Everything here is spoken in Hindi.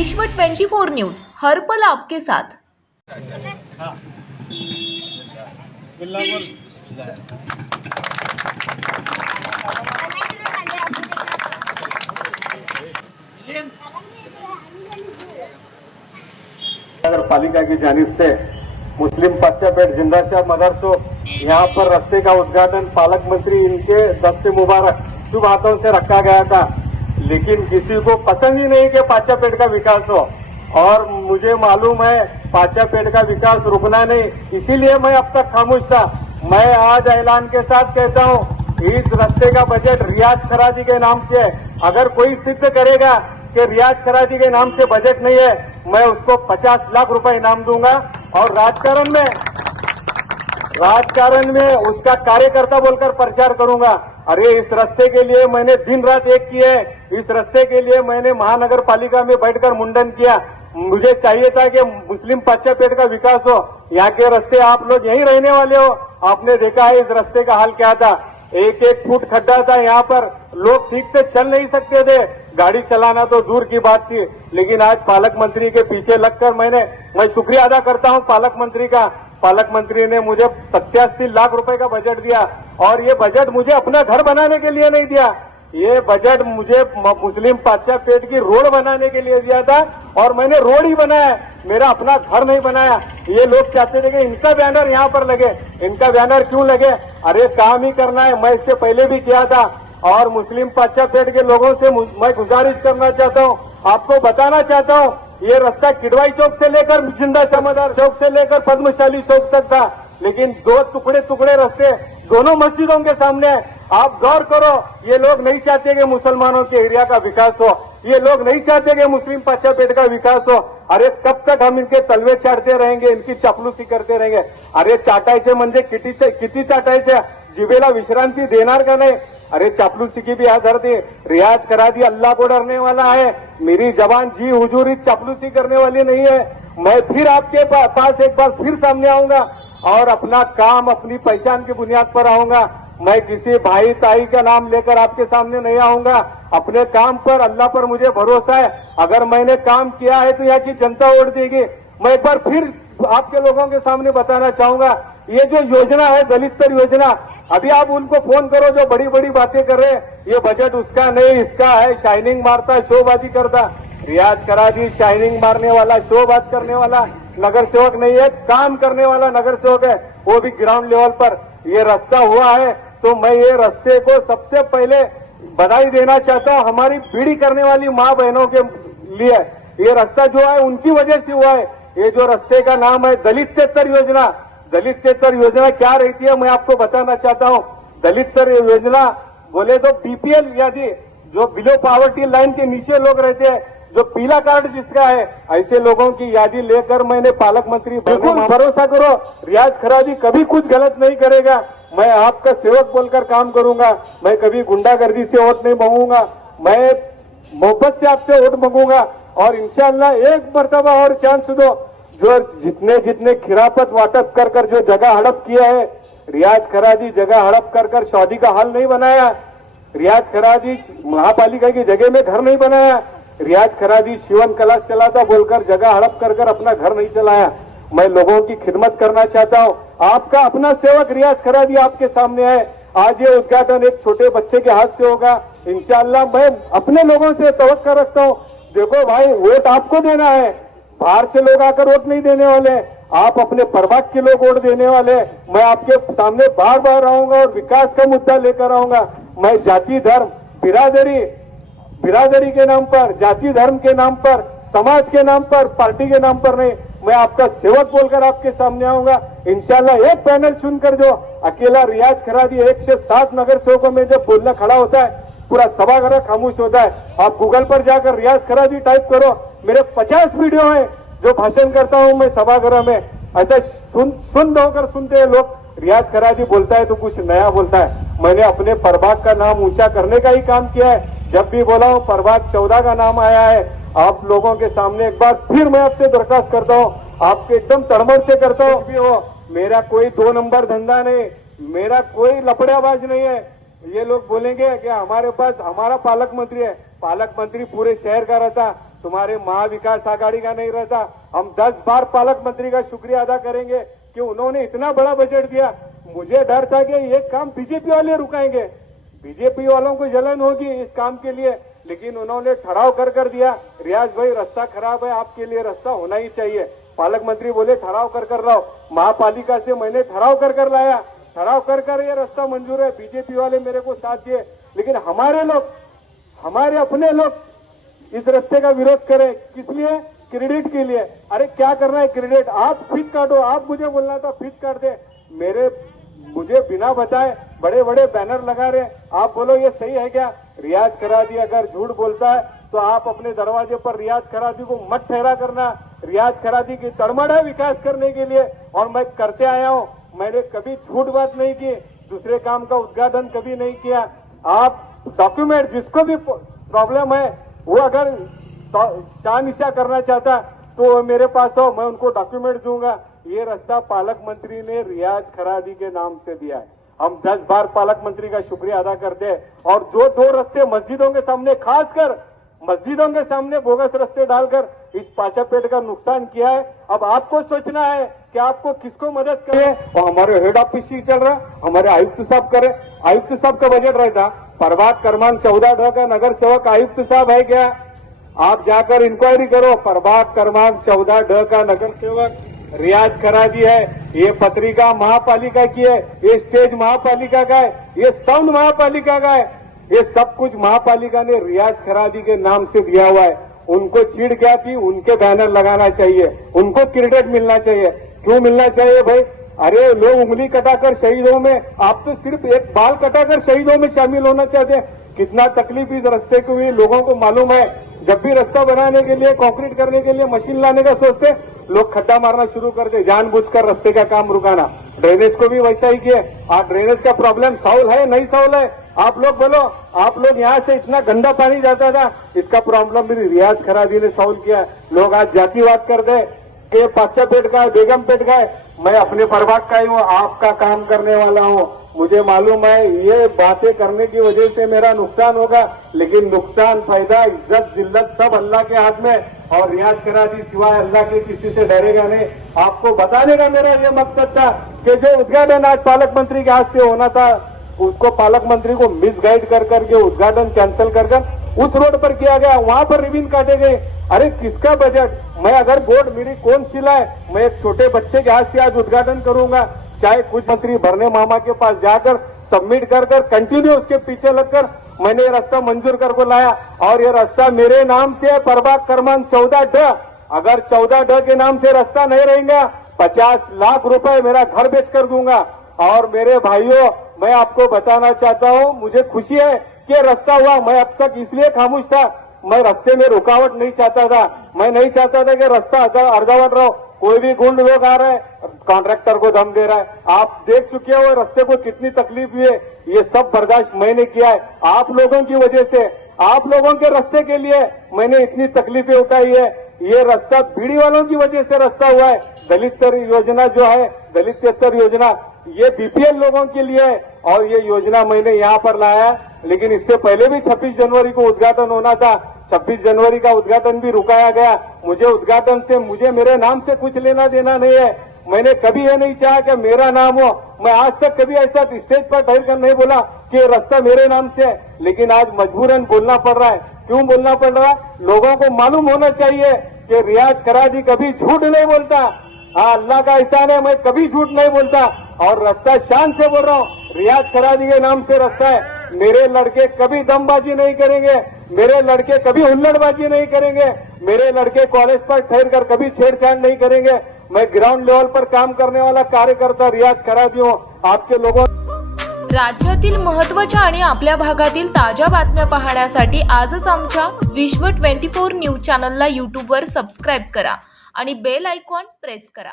विश्व 24 न्यूज हर पल आपके साथ। नगर पालिका की जानिब से मुस्लिम पच्चापेट जिंदाशाह मदरसो यहाँ पर रास्ते का उद्घाटन पालक मंत्री इनके दस्ते मुबारक शुभ हाथों से रखा गया था, लेकिन किसी को पसंद ही नहीं कि पाचापेट का विकास हो। और मुझे मालूम है पाचापेट का विकास रुकना नहीं, इसीलिए मैं अब तक खामोश था। मैं आज ऐलान के साथ कहता हूँ, इस रास्ते का बजट रियाज खरादी के नाम से है। अगर कोई सिद्ध करेगा कि रियाज खरादी के नाम से बजट नहीं है, मैं उसको 50 लाख रुपए इनाम दूंगा और राजकारण में उसका कार्यकर्ता बोलकर प्रचार करूंगा। अरे इस रास्ते के लिए मैंने दिन रात एक की है, इस रास्ते के लिए मैंने महानगर पालिका में बैठकर मुंडन किया। मुझे चाहिए था कि मुस्लिम पच्चापेट का विकास हो। यहाँ के रास्ते आप लोग यहीं रहने वाले हो, आपने देखा है इस रास्ते का हाल क्या था। एक एक फुट खड्डा था, यहाँ पर लोग ठीक से चल नहीं सकते थे, गाड़ी चलाना तो दूर की बात थी। लेकिन आज पालक मंत्री के पीछे लगकर मैं शुक्रिया अदा करता हूँ पालक मंत्री का। पालक मंत्री ने मुझे 87 लाख रुपए का बजट दिया, और ये बजट मुझे अपना घर बनाने के लिए नहीं दिया, ये बजट मुझे मुस्लिम पच्चापेट की रोड बनाने के लिए दिया था, और मैंने रोड ही बनाया, मेरा अपना घर नहीं बनाया। ये लोग चाहते थे कि इनका बैनर यहाँ पर लगे। इनका बैनर क्यों लगे? अरे काम ही करना है, मैं इससे पहले भी किया था। और मुस्लिम पच्चापेट के लोगों से मैं गुजारिश करना चाहता हूँ, आपको बताना चाहता हूँ, ये रास्ता किडवाई चौक से लेकर जिंदाशाह मदर चौक से लेकर पद्मशाली चौक तक था, लेकिन दो टुकड़े रास्ते दोनों मस्जिदों के सामने है। आप गौर करो, ये लोग नहीं चाहते कि मुसलमानों के एरिया का विकास हो, ये लोग नहीं चाहते कि मुस्लिम पच्चापेट का विकास हो। अरे कब तक हम इनके तलवे चाटते रहेंगे, इनकी चापलूसी करते रहेंगे? अरे चाटायचे म्हणजे किती चाटायचे, जिभेला विश्रांती देणार का नहीं? अरे चापलूसी की भी आदरती, रियाज करा दी, अल्लाह को डरने वाला है। मेरी जबान जी हुजूरी चापलूसी करने वाली नहीं है। मैं फिर आपके पास एक बार फिर सामने आऊंगा और अपना काम अपनी पहचान की बुनियाद पर आऊंगा। मैं किसी भाई ताई का नाम लेकर आपके सामने नहीं आऊंगा। अपने काम पर, अल्लाह पर मुझे भरोसा है। अगर मैंने काम किया है तो यहाँ की जनता वोट देगी। मैं एक बार फिर आपके लोगों के सामने बताना चाहूंगा, ये जो योजना है दलित तर योजना, अभी आप उनको फोन करो जो बड़ी बड़ी बातें कर रहे हैं, ये बजट उसका नहीं इसका है, शाइनिंग मारता, शोबाजी करता। रियाज करा दी, शाइनिंग मारने वाला, शोबाज करने वाला नगर सेवक नहीं है, काम करने वाला नगर सेवक है, वो भी ग्राउंड लेवल पर। ये रास्ता हुआ है तो मैं ये रास्ते को सबसे पहले बधाई देना चाहता हूँ हमारी पीढ़ी करने वाली माँ बहनों के लिए। ये रास्ता जो है उनकी वजह से हुआ है। ये जो रास्ते का नाम है दलित चेतर योजना। दलित चेतर योजना क्या रहती है मैं आपको बताना चाहता हूँ। दलित चेतर योजना बोले तो बीपीएल यानी जो बिलो पॉवर्टी लाइन के नीचे लोग रहते हैं, जो पीला कार्ड जिसका है, ऐसे लोगों की यादी लेकर मैंने पालक मंत्री बिल्कुल भरोसा करो, रियाज खरादी कभी कुछ गलत नहीं करेगा। मैं आपका सेवक बोलकर काम करूंगा, मैं कभी गुंडागर्दी से वोट नहीं मांगूंगा, मैं मोहब्बत से आपसे वोट मांगूंगा। और इंशाअल्लाह एक मर्तबा और चांस दो, जो जितने खिरापत वाटप कर जो जगह हड़प किया है, रियाज खरादी जगह हड़प कर शादी का हाल नहीं बनाया, रियाज खरादी महापालिका की जगह में घर नहीं बनाया, रियाज खरादी शिवन क्लास चलाता बोलकर जगह हड़प कर अपना घर नहीं चलाया। मैं लोगों की खिदमत करना चाहता हूं। आपका अपना सेवक रियाज खरादी आपके सामने है। आज ये उद्घाटन एक छोटे बच्चे के हाथ से होगा। इंशाअल्लाह मैं अपने लोगों से तवक्को रखता हूं, देखो भाई वोट आपको देना है, बाहर से लोग आकर वोट नहीं देने वाले, आप अपने प्रभाग के लोग वोट देने वाले। मैं आपके सामने बार बार आऊंगा और विकास का मुद्दा लेकर आऊंगा। मैं जाति धर्म बिरादरी के नाम पर, जाति धर्म के नाम पर, समाज के नाम पर, पार्टी के नाम पर नहीं, मैं आपका सेवक बोलकर आपके सामने आऊंगा। इंशाल्लाह एक पैनल चुनकर जो अकेला रियाज खरादी 107 नगर सेवकों में जब बोलना खड़ा होता है, पूरा सभागार खामोश होता है। आप गूगल पर जाकर रियाज खरादी टाइप करो, मेरे 50 वीडियो हैं जो भाषण करता हूं मैं सभागार में। ऐसा सुन होकर सुनते हैं लोग, रियाज खरादी बोलता है तो कुछ नया बोलता है। मैंने अपने प्रभाग का नाम ऊंचा करने का ही काम किया है। जब भी बोला हूं प्रभाग 14 का नाम आया है। आप लोगों के सामने एक बार फिर मैं आपसे दरखास्त करता हूं, आपके एकदम तड़मड़ से करता हूं भी हो, मेरा कोई 2 नंबर धंधा नहीं, मेरा कोई लपड़ेबाज नहीं है। ये लोग बोलेंगे कि हमारे पास हमारा पालक मंत्री है, पालक मंत्री पूरे शहर का रहता, तुम्हारे महाविकास आघाड़ी का नहीं रहता। हम 10 बार पालक मंत्री का शुक्रिया अदा करेंगे कि उन्होंने इतना बड़ा बजट दिया। मुझे डर था कि ये काम बीजेपी वाले रुकाएंगे, बीजेपी वालों को जलन होगी इस काम के लिए, लेकिन उन्होंने ठहराव कर दिया। रियाज भाई रास्ता खराब है, आपके लिए रास्ता होना ही चाहिए। पालक मंत्री बोले ठहराव कर लाओ, महापालिका से मैंने ठहराव कर लाया, ठहराव कर ये रास्ता मंजूर है। बीजेपी वाले मेरे को साथ दिए, लेकिन हमारे लोग, हमारे अपने लोग इस रास्ते का विरोध करें। किस लिए? क्रेडिट के लिए। अरे क्या करना है क्रेडिट? आप फीस काटो, आप मुझे बोलना था फीस काट दे, मुझे बिना बताए बड़े बड़े बैनर लगा रहे। आप बोलो ये सही है क्या? रियाज करादी अगर झूठ बोलता है तो आप अपने दरवाजे पर रियाज करादी को मत ठहरा करना। रियाज करादी की तड़मड़ है विकास करने के लिए, और मैं करते आया हूं। मैंने कभी झूठ बात नहीं की, दूसरे काम का उद्घाटन कभी नहीं किया। आप डॉक्यूमेंट, जिसको भी प्रॉब्लम है वो अगर शाह निशा करना चाहता तो मेरे पास हो, मैं उनको डॉक्यूमेंट दूंगा। ये रास्ता पालक मंत्री ने रियाज खरादी के नाम से दिया है। हम 10 बार पालक मंत्री का शुक्रिया अदा करते हैं। और जो 2 रास्ते मस्जिदों के सामने, खासकर मस्जिदों के सामने बोगस रास्ते डालकर इस पाचापेट का नुकसान किया है, अब आपको सोचना है कि आपको किसको मदद करें। और हमारे हेड ऑफिस ही चल रहा, हमारे आयुक्त साहब करे। आयुक्त साहब का बजट रहता, प्रभाग क्रमांक 14 का नगर सेवक आयुक्त साहब है क्या? आप जाकर इंक्वायरी करो। प्रभाग क्रमांक 14 का नगर सेवक रियाज करादी है। ये पत्रिका महापालिका की है, ये स्टेज महापालिका का है, ये साउंड महापालिका का है, ये सब कुछ महापालिका ने रियाज करादी के नाम से दिया हुआ है। उनको चीड़ क्या थी? उनके बैनर लगाना चाहिए, उनको क्रेडिट मिलना चाहिए। क्यों मिलना चाहिए भाई? अरे लोग उंगली कटाकर शहीदों में, आप तो सिर्फ एक बाल कटाकर शहीदों में शामिल होना चाहते हैं। कितना तकलीफ इस रास्ते को हुई लोगों को मालूम है। जब भी रास्ता बनाने के लिए, कंक्रीट करने के लिए मशीन लाने का सोचते, लोग खड्डा मारना शुरू कर दे, जानबूझकर रास्ते का काम रुकाना। ड्रेनेज को भी वैसा ही किया। आप ड्रेनेज का प्रॉब्लम सॉल्व है नहीं सॉल्व है? आप लोग बोलो। आप लोग यहाँ से इतना गंदा पानी जाता था, इसका प्रॉब्लम भी रियाज खरादी ने सॉल्व किया। लोग आज जातिवाद कर दे कि पाचापेट का है, बेगमपेट का है। मैं अपने प्रभाग का ही हूँ, आपका काम करने वाला हूँ। मुझे मालूम है ये बातें करने की वजह से मेरा नुकसान होगा, लेकिन नुकसान, फायदा, इज्जत, जिल्लत सब अल्लाह के हाथ में। और रियाज करादी सिवाय अल्लाह के किसी से डरेगा नहीं। आपको बताने का मेरा ये मकसद था कि जो उद्घाटन आज पालक मंत्री के हाथ से होना था, उसको पालक मंत्री को मिसगाइड कर करके उद्घाटन कैंसिल कर उस रोड पर किया गया, वहां पर रिबन काटे गए। अरे किसका बजट? मैं अगर बोर्ड मेरी कौन शिला है? मैं एक छोटे बच्चे के हाथ से आज उद्घाटन करूंगा। चाहे कुछ मंत्री भरने मामा के पास जाकर सबमिट कर कंटिन्यू उसके पीछे लगकर मैंने ये रास्ता मंजूर कर लाया। और ये रास्ता मेरे नाम से है, प्रभाग क्रमांक 14 अगर 14 के नाम से रास्ता नहीं रहेगा, 50 लाख रुपए मेरा घर बेच कर दूंगा। और मेरे भाइयों, मैं आपको बताना चाहता हूं, मुझे खुशी है कि रास्ता हुआ। मैं अब तक इसलिए खामोश था, मैं रास्ते में रुकावट नहीं चाहता था। मैं नहीं चाहता था कि रास्ता अर्धावट रहो। कोई भी गुंड लोग आ रहे हैं, कॉन्ट्रैक्टर को दम दे रहा है। आप देख चुके हो रास्ते को कितनी तकलीफ हुई है। ये सब बर्दाश्त मैंने किया है आप लोगों की वजह से। आप लोगों के रास्ते के लिए मैंने इतनी तकलीफें उठाई है। ये रास्ता बीड़ी वालों की वजह से रास्ता हुआ है। दलित योजना जो है, दलित स्तर योजना, ये बीपीएल लोगों के लिए है। और ये योजना मैंने यहाँ पर लाया है, लेकिन इससे पहले भी 26 जनवरी को उद्घाटन होना था। 26 जनवरी का उद्घाटन भी रुकाया गया। मुझे उद्घाटन से, मुझे मेरे नाम से कुछ लेना देना नहीं है। मैंने कभी ये नहीं चाहा कि मेरा नाम हो। मैं आज तक कभी ऐसा स्टेज पर ठहर कर नहीं बोला कि रास्ता मेरे नाम से है, लेकिन आज मजबूरन बोलना पड़ रहा है। क्यों बोलना पड़ रहा है? लोगों को मालूम होना चाहिए कि रियाज करादी कभी झूठ नहीं बोलता। हाँ, अल्लाह का एहसान है, मैं कभी झूठ नहीं बोलता। और रास्ता शान से बोल रहा हूँ, रियाज करादी के नाम से रास्ता है। मेरे लड़के कभी दमबाजी नहीं करेंगे, मेरे लड़के कभी हुल्लड़बाजी नहीं करेंगे, मेरे लड़के कॉलेज पर ठहर कर कभी छेड़छाड़ नहीं करेंगे। मैं ग्राउंड लेवल पर काम करने वाला कार्यकर्ता रियाज करादी हूँ। आपके लोगों राज्यातील महत्त्वाच्या आणि आपल्या भागातील ताज्या बातम्या पाहण्यासाठी आजच आमच्या विश्व 24 न्यूज चॅनलला यूट्यूबवर सबस्क्राईब करा आणि बेल आयकॉन प्रेस करा।